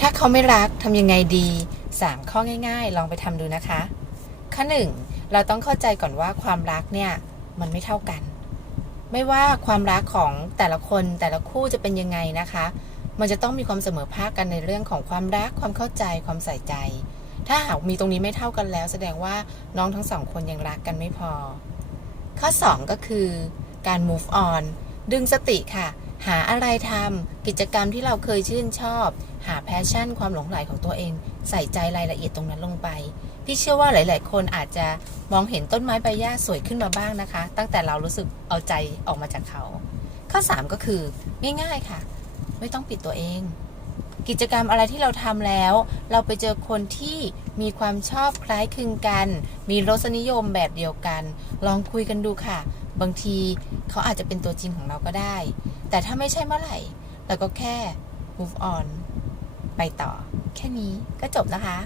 ถ้าเขาไม่รักทำยังไงดี 3 ข้อง่าย ๆ ลองไปทำดูนะคะ ข้อหนึ่งเราต้องเข้าใจก่อนว่าความรักเนี่ยมันไม่เท่ากัน ไม่ว่าความรักของแต่ละคนแต่ละคู่จะเป็นยังไงนะคะ มันจะต้องมีความเสมอภาคกันในเรื่องของความรักความเข้าใจความใส่ใจ ถ้าหากมีตรงนี้ไม่เท่ากันแล้ว แสดงว่าน้องทั้งสองคนยังรักกันไม่พอ ข้อ 2 ก็คือ การ move on ดึงสติค่ะ หาอะไรทำกิจกรรมที่เราเคยชื่นชอบ หาแพชชั่นความหลงใหลของตัวเอง ใส่ใจรายละเอียดตรงนั้นลงไป พี่เชื่อว่าหลาย ๆ คนอาจจะมองเห็นต้นไม้ใบหญ้าสวยขึ้นมาบ้างนะคะ ตั้งแต่เรารู้สึกเอาใจออกมาจากเขา ข้อ 3 ก็คือ ง่าย ๆ ค่ะ ไม่ต้องปิดตัวเอง กิจกรรมอะไรที่เราทำแล้ว เราไปเจอคนที่มีความชอบคล้ายคลึงกัน มีรสนิยมแบบเดียวกัน ลองคุยกันดูค่ะ บางทีเขาอาจจะเป็นตัวจริงของเราก็ได้ แต่ถ้าไม่ใช่เมื่อไหร่เราก็แค่ move on ไปต่อ แค่นี้ก็จบนะคะ